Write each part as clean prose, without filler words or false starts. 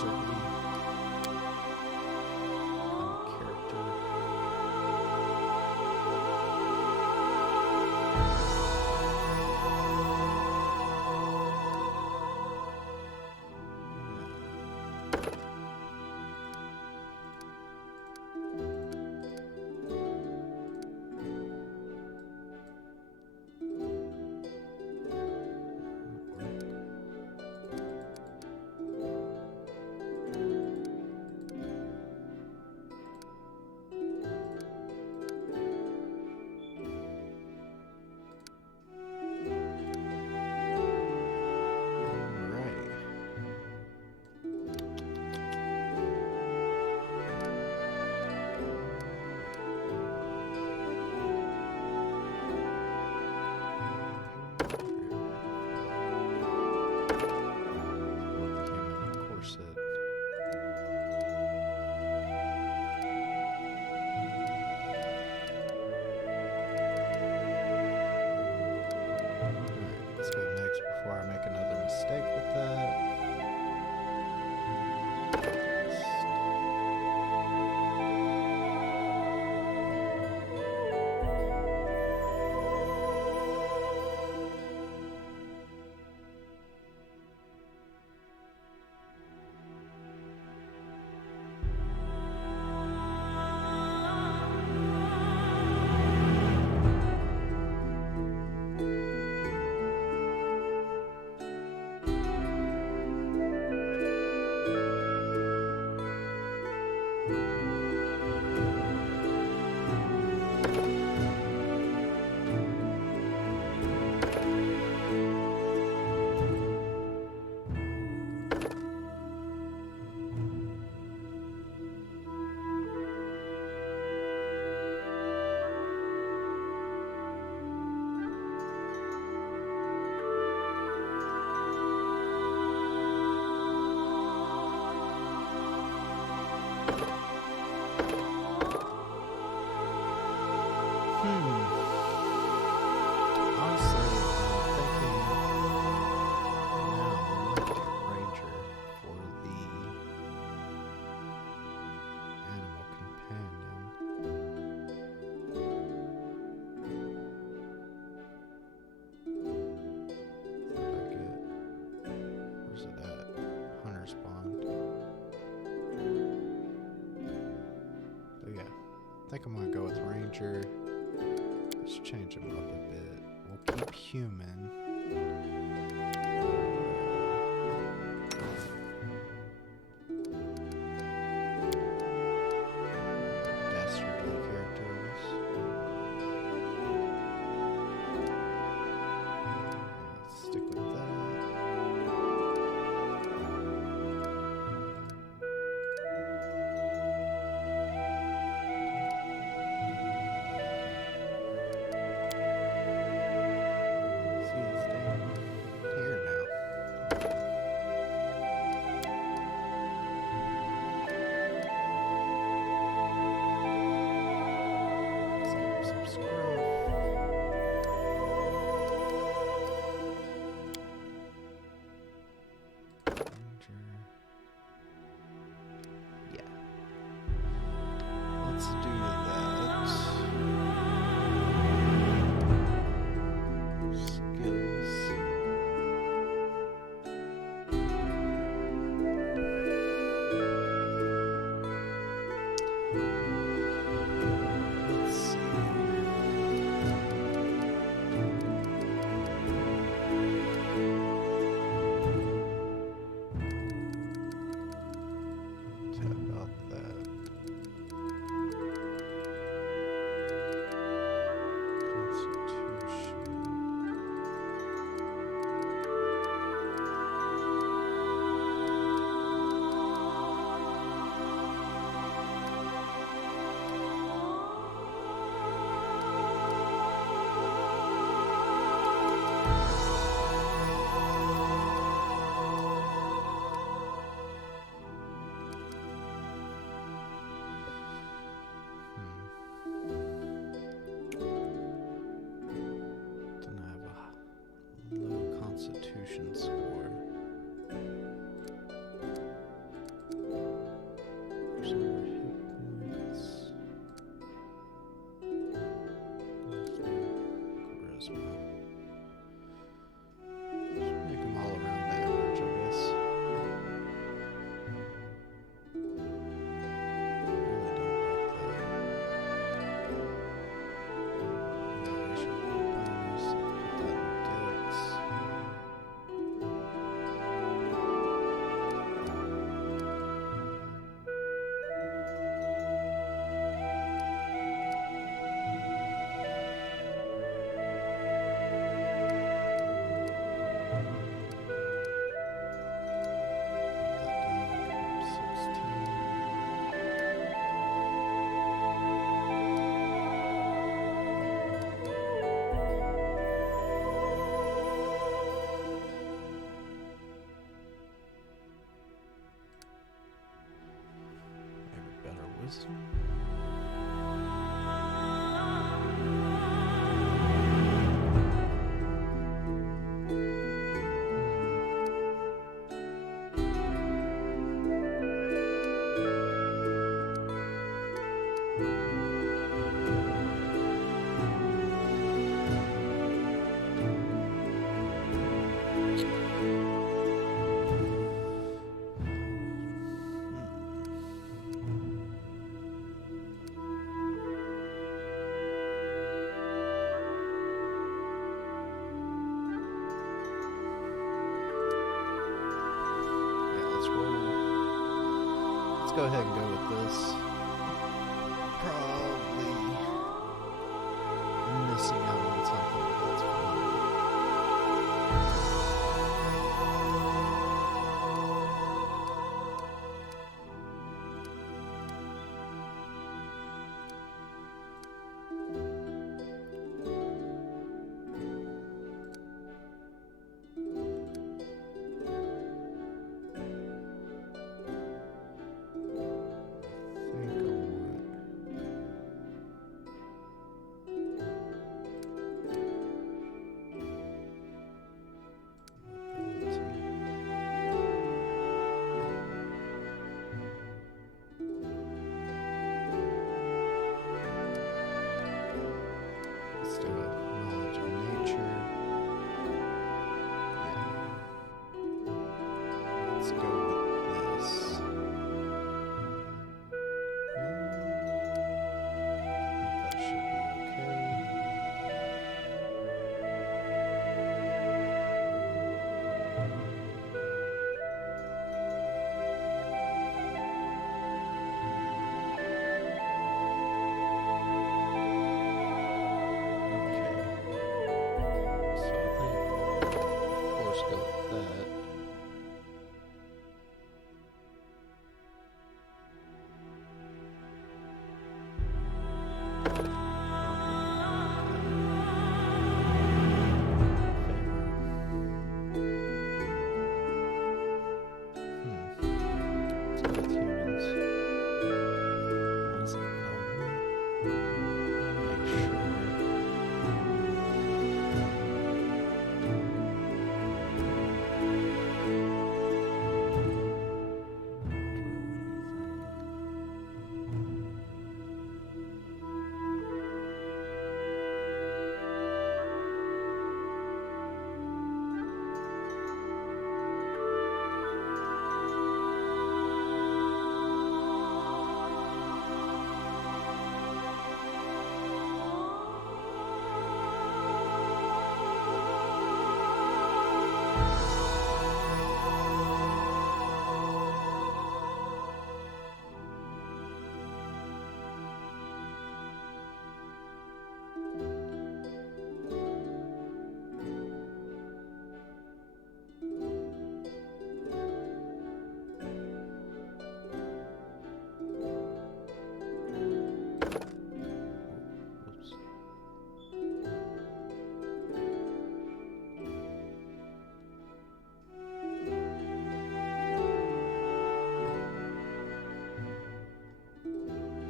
haphazardly. I'm a character. I think I'm gonna go with Ranger. Let's change him up a bit. We'll keep human. Dastardly characters. Let's stick with that. Constitution score. wisdom. Let's go ahead and go with this. Probably missing out on something, but that's fine. Let's do a knowledge of nature. Yeah. Let's go with this. I think that should be okay.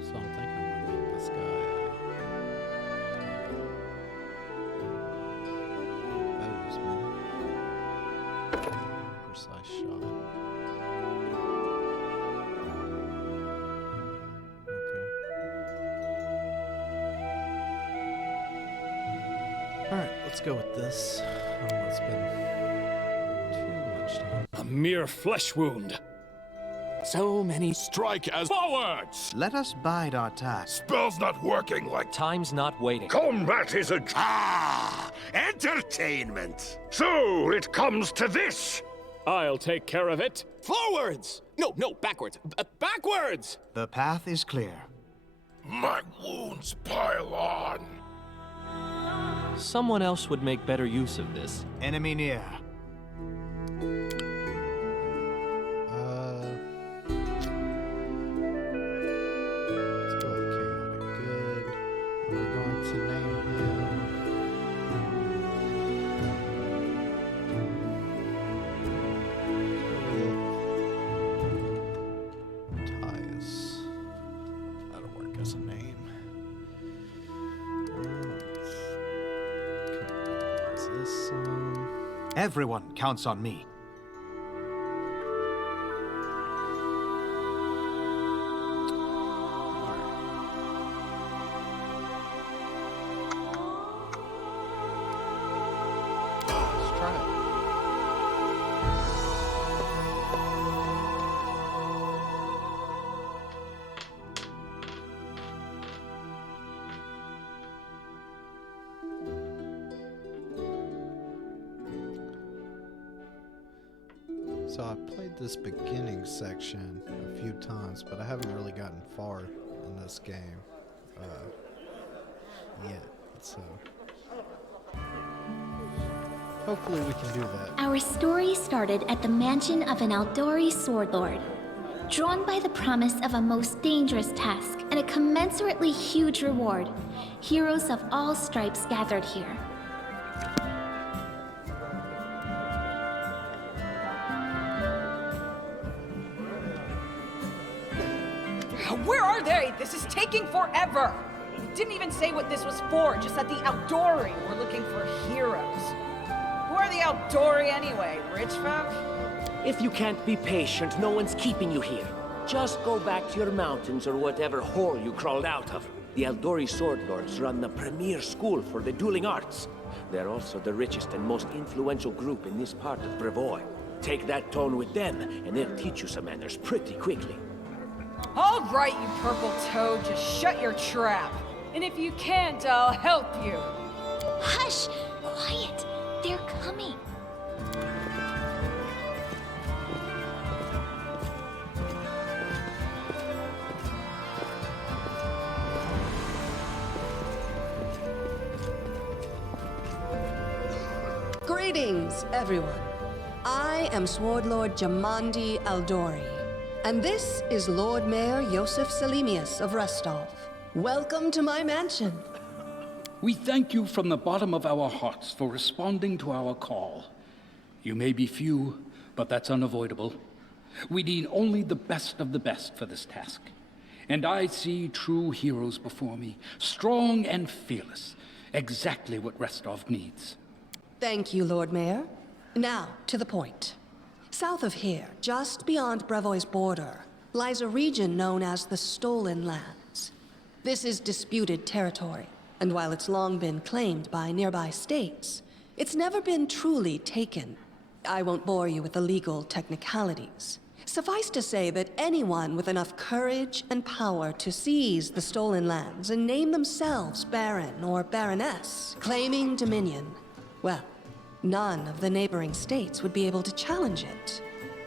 So I'm thinking I'm gonna make this guy bowsman. Precise shot. Okay. Alright, let's go with this. I don't want to spend too much time. A mere flesh wound. So many Strike as forwards! Let us bide our time. Spell's not working like time's not waiting. combat is a entertainment. So it comes to this. I'll take care of it. Forwards! No, backwards. Backwards! The path is clear. My wounds pile on. Someone else would make better use of this. Enemy near. Let's go with chaotic good. We're going to name him Tyus. Everyone counts on me. Let's try it. So I played this beginning section a few times, but I haven't really gotten far in this game yet. So hopefully we can do that. Our story started at the mansion of an Aldori sword lord. Drawn by the promise of a most dangerous task and a commensurately huge reward, heroes of all stripes gathered here. Where are they? This is taking forever! You didn't even say what this was for, just that the Aldori were looking for heroes. Who are the Aldori anyway? Rich folk? If you can't be patient, no one's keeping you here. Just go back to your mountains or whatever hole you crawled out of. The Aldori Sword Lords run the premier school for the dueling arts. They're also the richest and most influential group in this part of Brevoy. Take that tone with them, and they'll teach you some manners pretty quickly. All right, you purple toad, just shut your trap. And if you can't, I'll help you. Hush! Quiet! They're coming. Greetings, everyone. I am Sword Lord Jamandi Aldori, and this is Lord Mayor Yosef Salimius of Rostov. Welcome to my mansion. We thank you from the bottom of our hearts for responding to our call. You may be few, but that's unavoidable. We need only the best of the best for this task. And I see true heroes before me, strong and fearless, exactly what Rostov needs. Thank you, Lord Mayor. Now, to the point. South of here, just beyond Brevoy's border, lies a region known as the Stolen Lands. This is disputed territory, and while it's long been claimed by nearby states, it's never been truly taken. I won't bore you with the legal technicalities. Suffice to say that anyone with enough courage and power to seize the Stolen Lands and name themselves Baron or Baroness, claiming dominion, well, none of the neighboring states would be able to challenge it.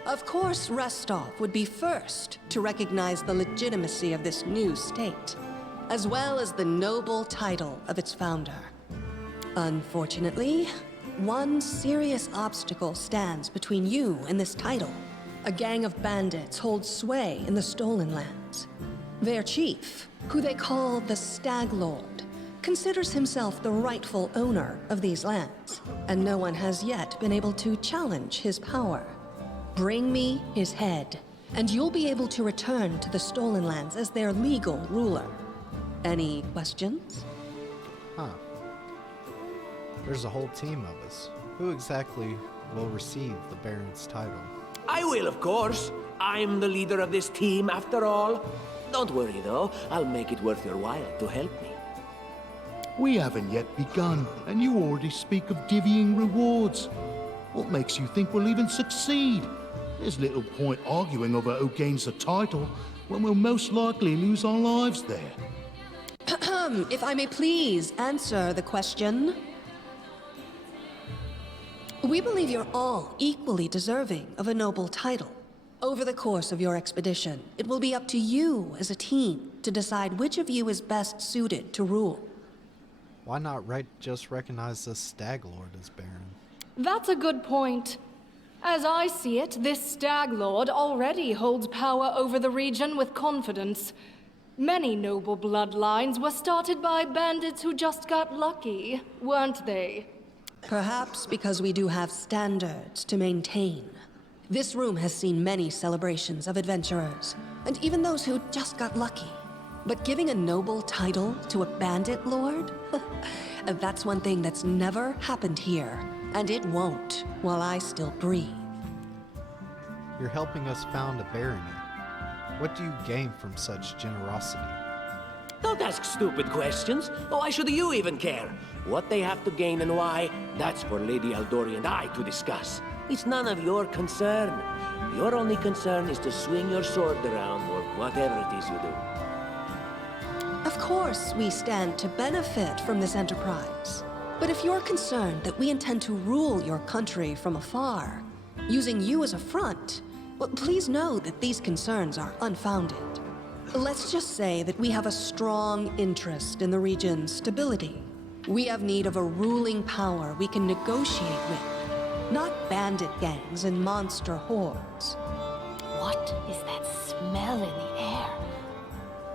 Of course, Rostov would be first to recognize the legitimacy of this new state, as well as the noble title of its founder. Unfortunately, one serious obstacle stands between you and this title. A gang of bandits holds sway in the Stolen Lands. Their chief, who they call the Stag Lord, considers himself the rightful owner of these lands, and no one has yet been able to challenge his power. Bring me his head, and you'll be able to return to the Stolen Lands as their legal ruler. Any questions? Huh. There's a whole team of us. Who exactly will receive the Baron's title? I will, of course. I'm the leader of this team, after all. Don't worry, though. I'll make it worth your while to help me. We haven't yet begun, and you already speak of divvying rewards. What makes you think we'll even succeed? There's little point arguing over who gains the title when we'll most likely lose our lives there. If I may please answer the question. We believe you're all equally deserving of a noble title. Over the course of your expedition, it will be up to you as a team to decide which of you is best suited to rule. Why not just recognize the Stag Lord as Baron? That's a good point. As I see it, this Stag Lord already holds power over the region with confidence. Many noble bloodlines were started by bandits who just got lucky, weren't they? Perhaps because we do have standards to maintain. This room has seen many celebrations of adventurers, and even those who just got lucky. But giving a noble title to a bandit lord? That's one thing that's never happened here, And it won't while I still breathe. You're helping us found a barony. What do you gain from such generosity? Don't ask stupid questions. Why should you even care? What they have to gain and why, that's for Lady Aldori and I to discuss. It's none of your concern. Your only concern is to swing your sword around or whatever it is you do. Of course, we stand to benefit from this enterprise. But if you're concerned that we intend to rule your country from afar, using you as a front, well, please know that these concerns are unfounded. Let's just say that we have a strong interest in the region's stability. We have need of a ruling power we can negotiate with, not bandit gangs and monster hordes. What is that smell in the air?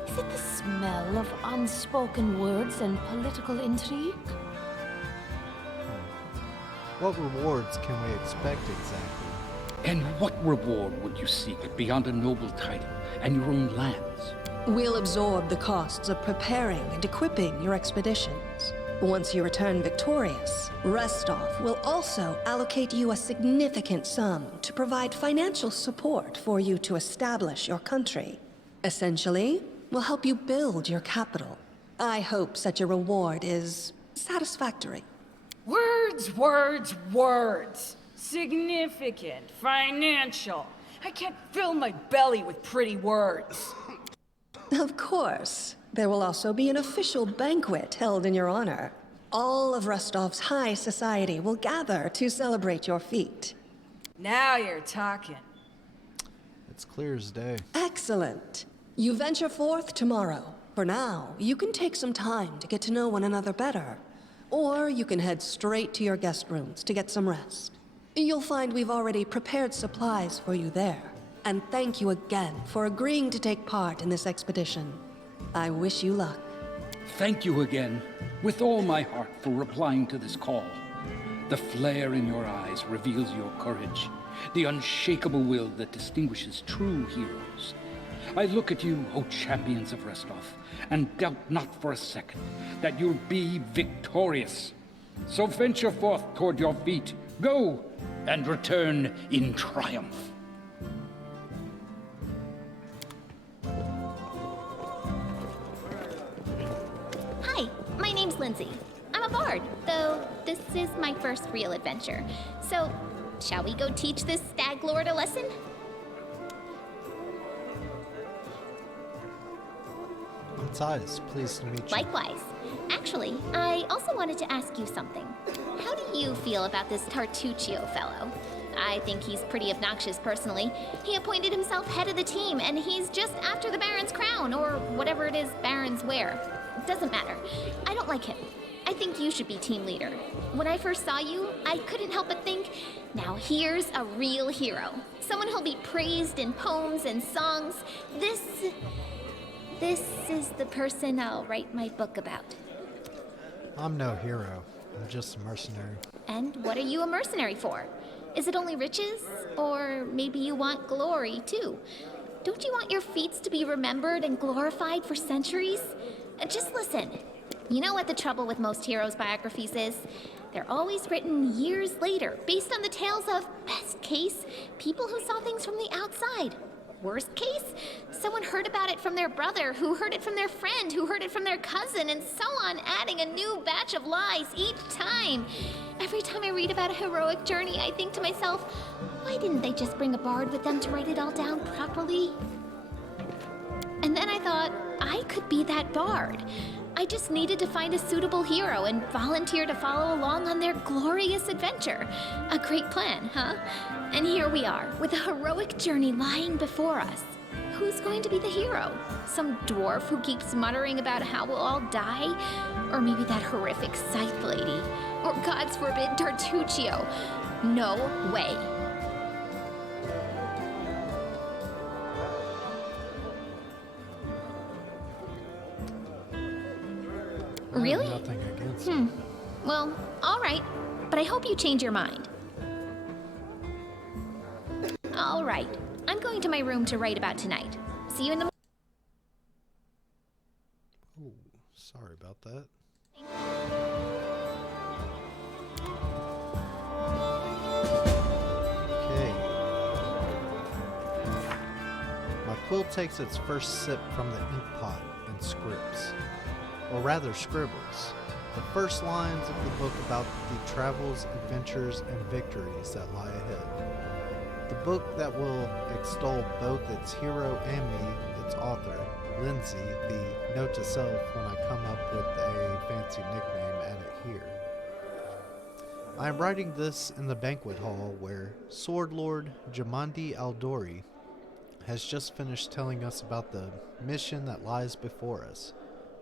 Is it the smell of unspoken words and political intrigue? What rewards can we expect exactly? And what reward would you seek beyond a noble title and your own lands? We'll absorb the costs of preparing and equipping your expeditions. Once you return victorious, Restov will also allocate you a significant sum to provide financial support for you to establish your country. Essentially, we'll help you build your capital. I hope such a reward is satisfactory. Words, words, words. Significant, financial. I can't fill my belly with pretty words. Of course. There will also be an official banquet held in your honor. All of Restov's high society will gather to celebrate your feat. Now you're talking. It's clear as day. Excellent. You venture forth tomorrow. For now, you can take some time to get to know one another better. Or you can head straight to your guest rooms to get some rest. You'll find we've already prepared supplies for you there. And thank you again for agreeing to take part in this expedition. I wish you luck. Thank you again, with all my heart, for replying to this call. The flare in your eyes reveals your courage, the unshakable will that distinguishes true heroes. I look at you, O champions of Restov, and doubt not for a second that you'll be victorious. So venture forth toward your feet, go, and return in triumph. Hi, my name's Lindsay. I'm a bard, though this is my first real adventure. So, shall we go teach this stag lord a lesson? Matthias, pleased to meet you. Likewise. Actually, I also wanted to ask you something. How do you feel about this Tartuccio fellow? I think he's pretty obnoxious personally. He appointed himself head of the team, and he's just after the Baron's crown, or whatever it is barons wear. Doesn't matter. I don't like him. I think you should be team leader. When I first saw you, I couldn't help but think, now here's a real hero. Someone who'll be praised in poems and songs. This is the person I'll write my book about. I'm no hero. I'm just a mercenary. And what are you a mercenary for? Is it only riches? Or maybe you want glory, too? Don't you want your feats to be remembered and glorified for centuries? Just listen. You know what the trouble with most heroes' biographies is? They're always written years later, based on the tales of, best case, people who saw things from the outside. Worst case, someone heard about it from their brother, who heard it from their friend, who heard it from their cousin, and so on, adding a new batch of lies each time. Every time I read about a heroic journey, I think to myself, why didn't they just bring a bard with them to write it all down properly? And then I thought, I could be that bard. I just needed to find a suitable hero and volunteer to follow along on their glorious adventure. A great plan, huh? And here we are, with a heroic journey lying before us. Who's going to be the hero? Some dwarf who keeps muttering about how we'll all die? Or maybe that horrific scythe lady? Or, God's forbid, Tartuccio? No way. Really? Nothing against it. Well, all right. But I hope you change your mind. All right. I'm going to my room to write about tonight. See you in the morning. Oh, sorry about that. quill takes its first sip from the ink pot and scripts, or rather scribbles, the first lines of the book about the travels, adventures, and victories that lie ahead. The book that will extol both its hero and me, its author, Lindsay, the note to self when I come up with a fancy nickname, add it here. I am writing this in the banquet hall where Sword Lord Jamandi Aldori has just finished telling us about the mission that lies before us.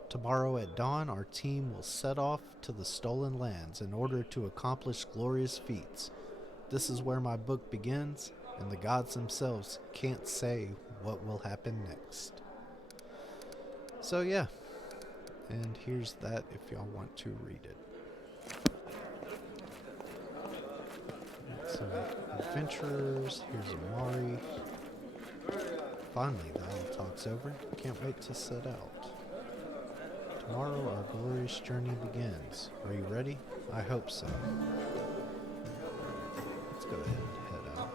Tomorrow at dawn, our team will set off to the Stolen Lands in order to accomplish glorious feats. This is where my book begins, and the gods themselves can't say what will happen next. So yeah, and here's that if y'all want to read it. Some adventurers, here's Amari. Finally, the owl talk's over. Can't wait to set out. Tomorrow our glorious journey begins. Are you ready? I hope so. Let's go ahead and head out.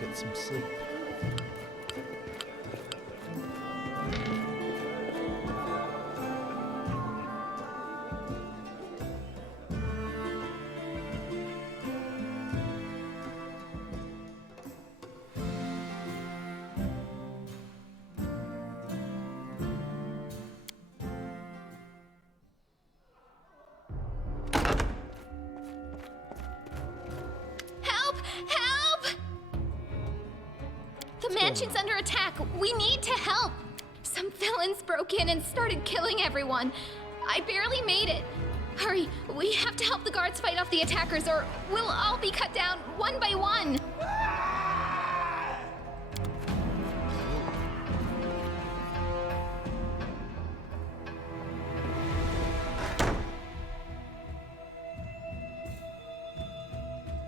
Get some sleep. The mansion's under attack. We need to help. Some villains broke in and started killing everyone. I barely made it. Hurry, we have to help the guards fight off the attackers or we'll all be cut down one by one.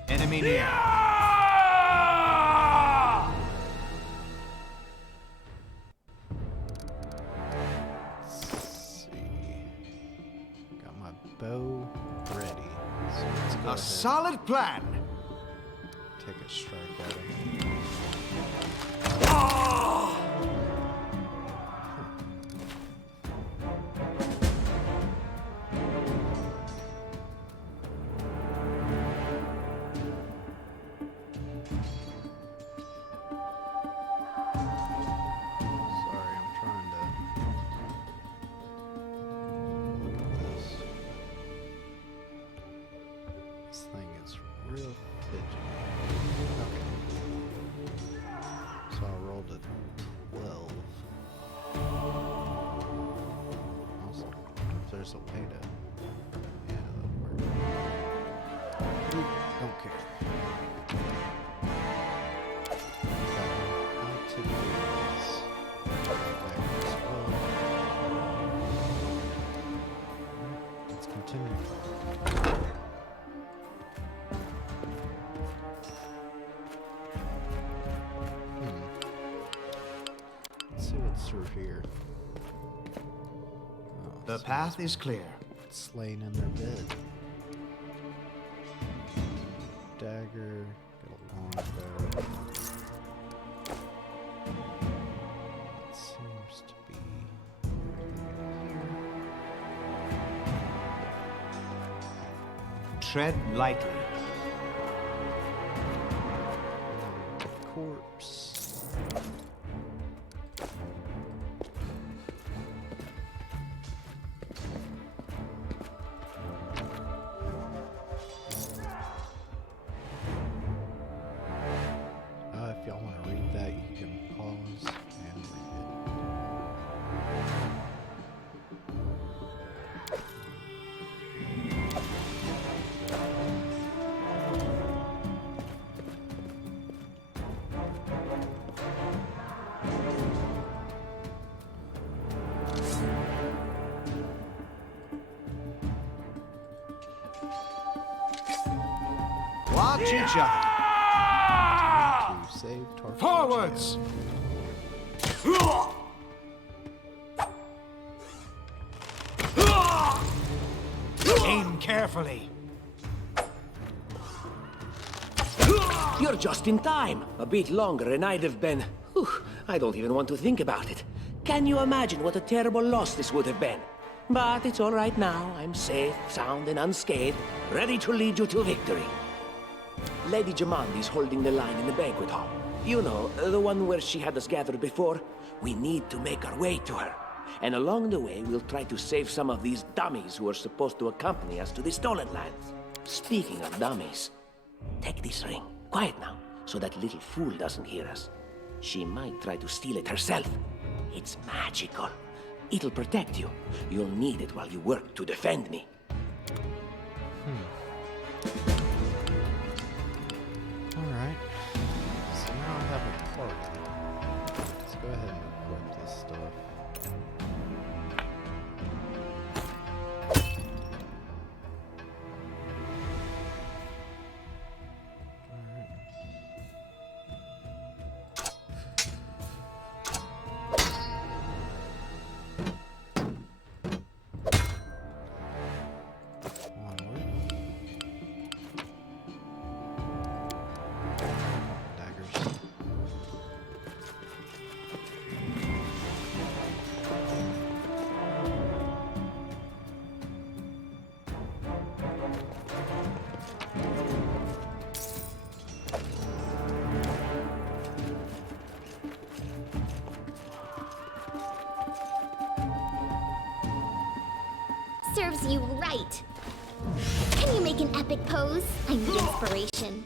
Enemy near. Bow ready. So let's go A ahead. solid plan. Take a strike at him. Sorry, I'm trying to look at this. This thing is real fidgety. Okay. So I rolled a 12. Also, if there's a way to... Yeah, that'll work. Oop, don't care. How to do this. Backwards flow. Let's continue. Let's see what's through here. Oh, The path is clear. slain in their bed. Dagger, get a longbow. That seems to be everything in here. Tread lightly. Corpse. If y'all want to read that, you can pause and read Watch each other. to save target. Forwards! Aim carefully. You You're just in time. A bit longer and I'd have been... Whew, I don't even want to think about it. Can you imagine what a terrible loss this would have been? But it's all right now. I'm safe, sound, and unscathed, ready to lead you to victory. Lady Jamandi's holding the line in the banquet hall. You know, the one where she had us gathered before. We need to make our way to her. And along the way, we'll try to save some of these dummies who are supposed to accompany us to the Stolen Lands. Speaking of dummies, take this ring. Quiet now, so that little fool doesn't hear us. She might try to steal it herself. It's magical. It'll protect you. You'll need it while you work to defend me. Alright. So now I have a party. Let's go ahead and equip this stuff. Serves you right. Can you make an epic pose? I need inspiration.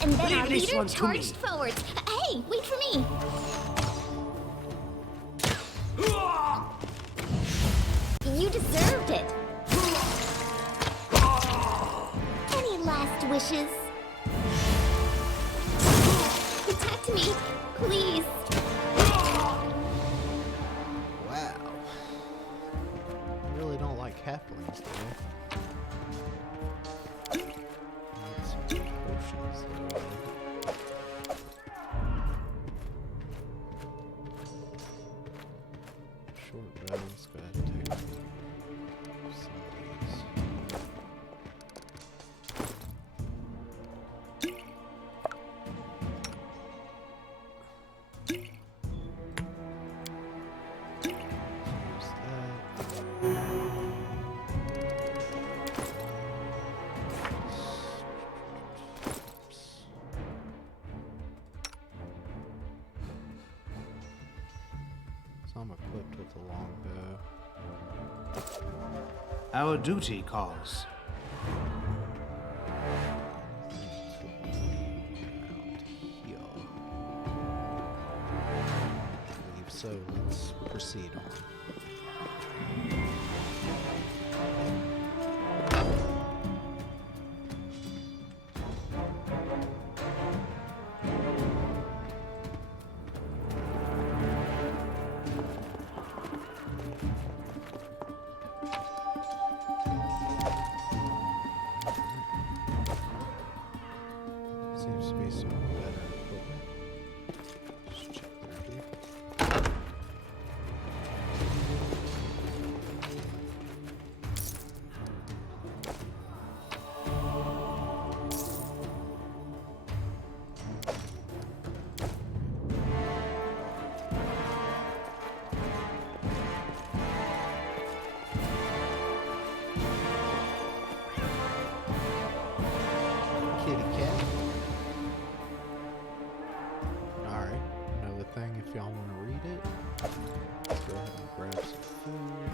And then our leader charged forward. Hey, wait for me. You deserved it. Any last wishes? Protect me, please. Wow. I really don't like halflings, though. Need some potions, though. Short bows, go ahead and take some of these. So I'm equipped with a longbow. Our duty calls. So let's proceed on. Seems to be some better equipment. Just check their gear. Kitty cat. Alright, another thing if y'all want to read it. Let's go ahead and grab some food.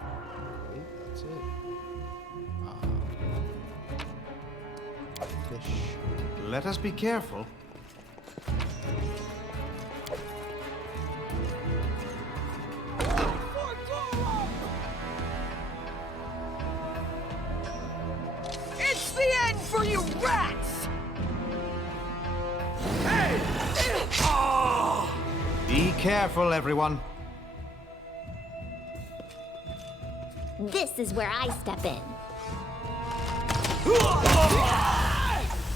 I believe that's it. Fish. Let us be careful. It's the end for you rats! Hey! Be careful, everyone. This is where I step in.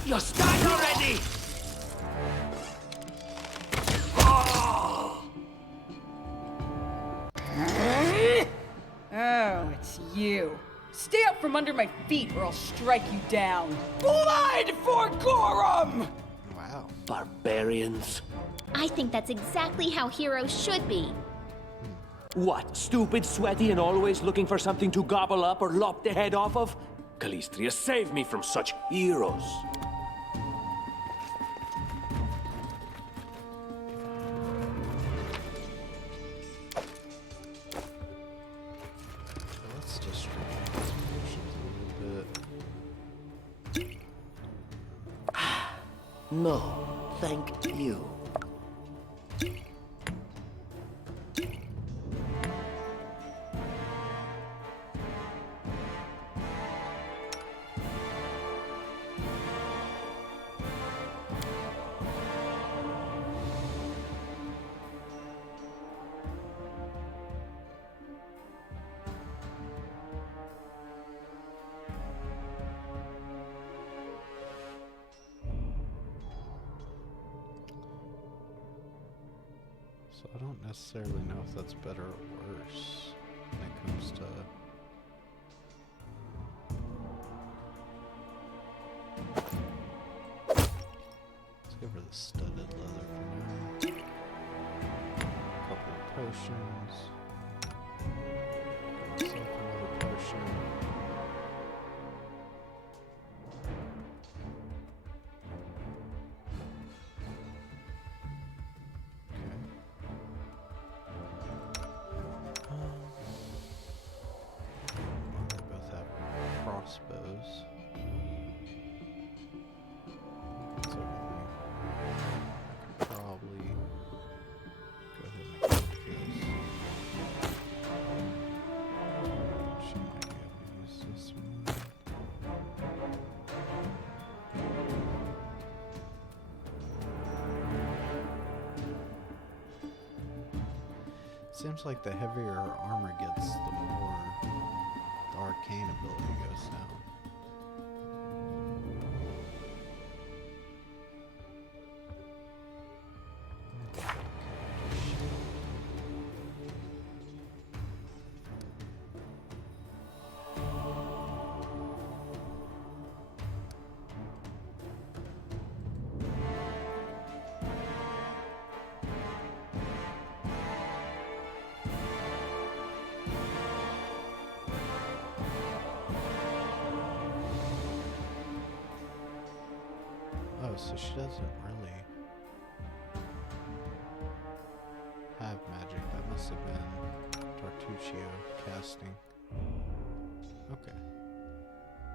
You're stunned already! you! Stay up from under my feet or I'll strike you down. Blood for Gorum! Wow. Barbarians. I think that's exactly how heroes should be. What, stupid, sweaty, and always looking for something to gobble up or lop the head off of? Calistria, save me from such heroes. Let's just drink these potions a little bit. No, thank you. So I don't necessarily know if that's better or worse when it comes to... Let's go for the studded leather for now. A couple of potions. Get myself another potion. They both have crossbows. So I could probably go ahead and take this. She might be able to use this one. Seems like the heavier her armor gets, the more the arcane ability goes down. Oh, so she doesn't really have magic. That must have been Tartuccio casting. Okay.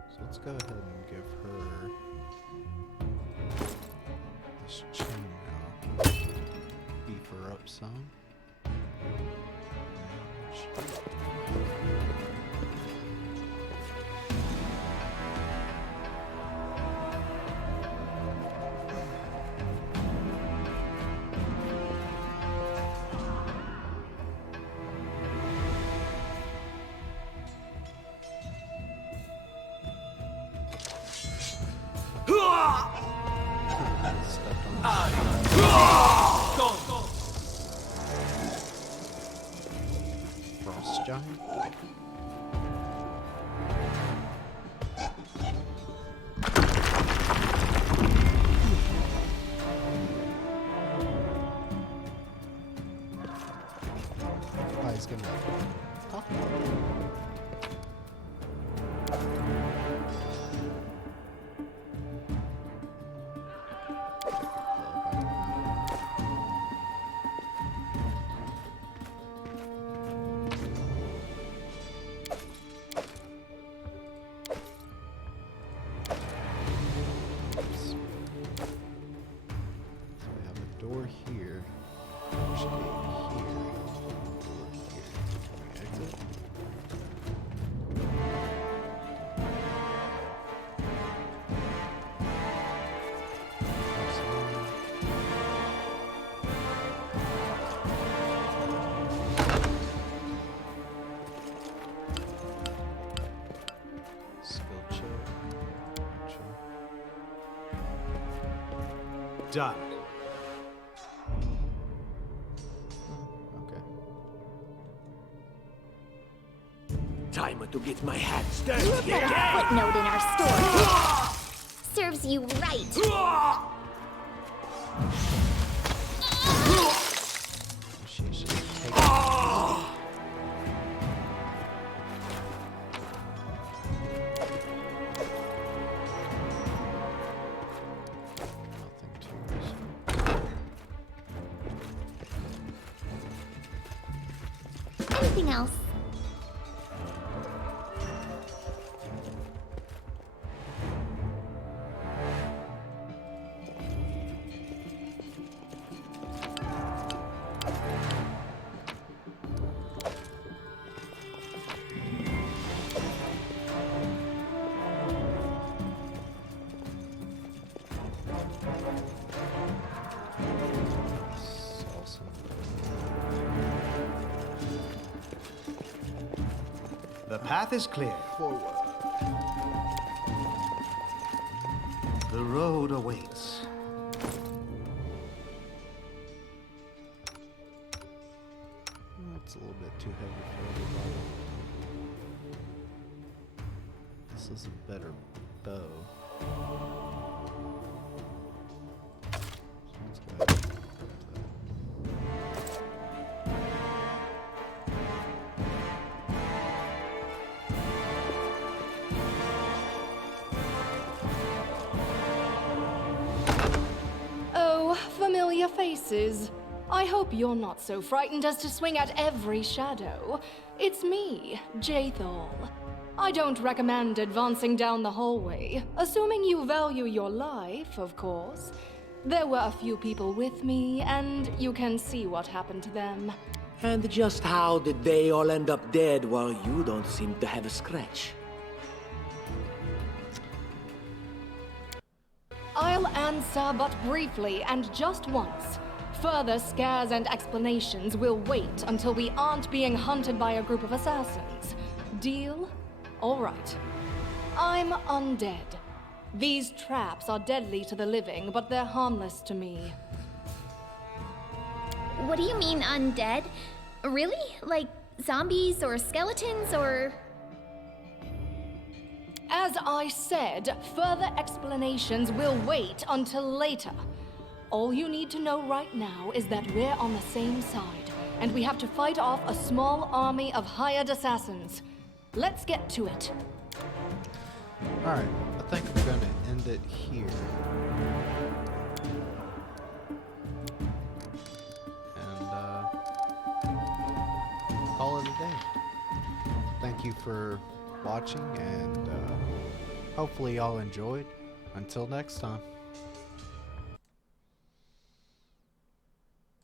So let's go ahead and give her this chain now. Beef her up some. Frost giant. Oh, he's gonna talk about it. Door here, push gate here, door here. Can we exit? Skill check. Gotcha. Done. time to get my hands dirty. You have got a footnote in our story. Serves you right. She's just taking it. Anything else? The path is clear. Forward. The road awaits. It's a little bit too heavy for everybody. This is a better bow. So let's go ahead and equip that. Oh, familiar faces. I hope you're not so frightened as to swing at every shadow. It's me, Jaethal. I don't recommend advancing down the hallway, assuming you value your life, of course. There were a few people with me, and you can see what happened to them. And just how did they all end up dead while you don't seem to have a scratch? I'll answer but briefly and just once. Further scares and explanations will wait until we aren't being hunted by a group of assassins. Deal? All right. I'm undead. These traps are deadly to the living, but they're harmless to me. What do you mean undead? Really? Like zombies or skeletons or... As I said, further explanations will wait until later. All you need to know right now is that we're on the same side, and we have to fight off a small army of hired assassins. Let's get to it. Alright, I think I'm going to end it here. And, call it a day. Thank you for watching, and hopefully y'all enjoyed. Until next time.